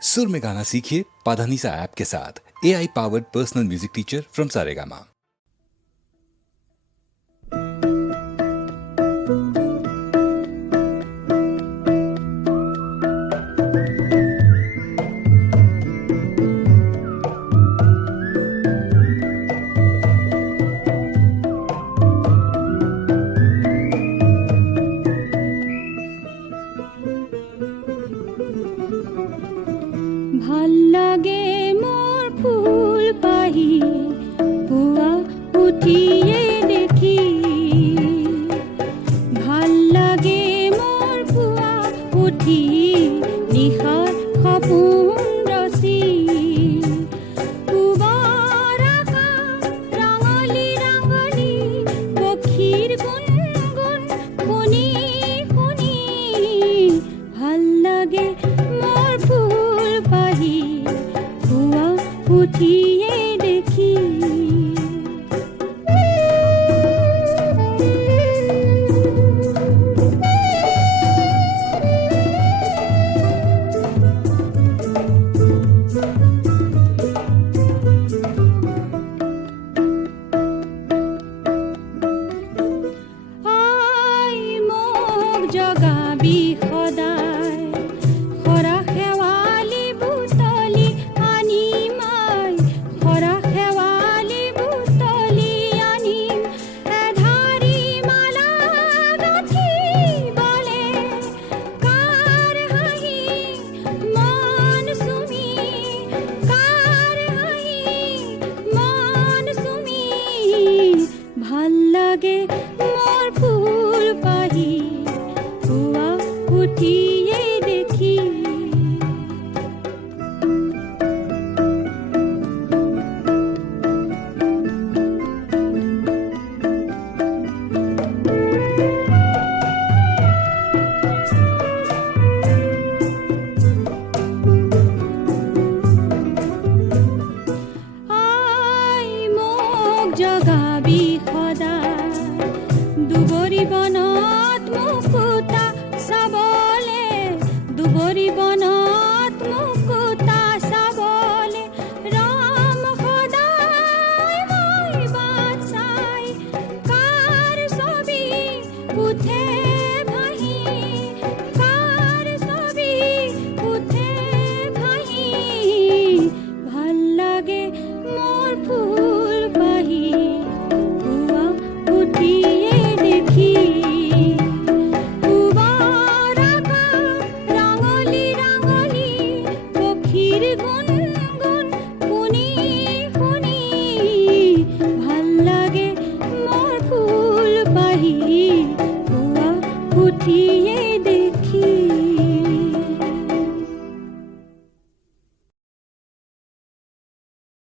सुर में गाना सीखिए पाधानीसा ऐप के साथ। AI powered personal music teacher from Saregama. ভাল লাগে মোর ফুল পাহি পুয়া উঠিয়ে দেখি, ভাল লাগে মোর পুয়া উঠি নিশাৰ সপোন ৰচি, পুৱাৰ আকাশ ৰাঙলী ৰাঙলী পক্ষীৰ গুণগুণ শুনি শুনি, ভাল লাগে মোর ফুল পাহি পুয়া উঠিয়ে দেখি। আই মোক জগাবি সদায় খৰা শেৱালি বুটলি আনিম, আই খৰা শেৱালি বুটলি আনিম, এধাৰি মালা গাঁঠিবলে কাৰ হাঁহি মন চুমি, কাৰ হাঁহি মন চুমি, ভাল লাগে মোর ফুল পাহি পুয়া উঠিয়ে দেখি। আই মোক জগাবি সদায় দুবৰি বনত মুকুতা চাবলে, দুবৰি বনত মুকুতা চাবলে, ৰাম সদায় মই বাট চাই, কাৰ ছবি উঠে ভাহি, কাৰ ছবি উঠে ভাহি, ভাল লাগে মোর ফুল পাহি পুয়া উঠিয়ে দেখি, পুৱাৰ আকাশ ৰাঙলী ৰাঙলী পক্ষীৰ গুণগুণ শুনি শুনি, ভাল লাগে মোর ফুল পাহি পুয়া উঠিয়ে